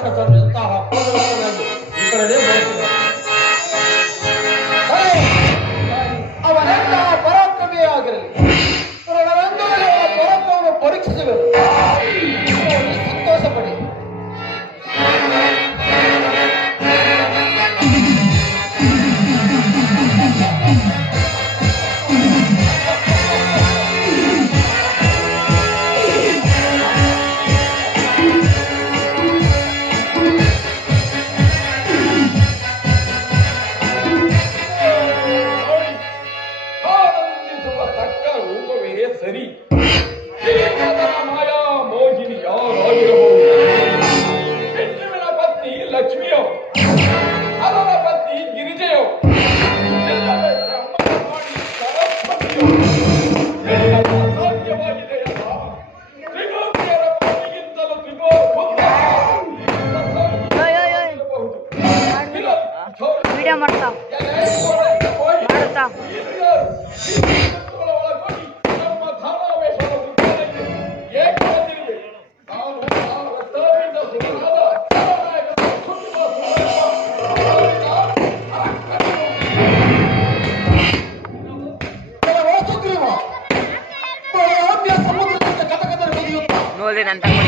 ಛತ್ರ ಎಂತ ಹಾಕೋದರಾಗಿ ಈ ಕಡೆನೇ ಬರುತ್ತದೆ ಅವನೆಲ್ಲ ಪರಾಕ್ರಮೇ ಆಗಿರಲಿ सरी माया मोहिनी और ಹೆಣ್ಣಿನ ಪತ್ನಿ ಲಕ್ಷ್ಮಿಯೋ ಅದರ ಪತ್ನಿ ಗಿರಿಜೆಯೋ ಮಾಡ್ತಾವ ಮಾಡ್ತಾವ சொல்லி நண்பர்கள்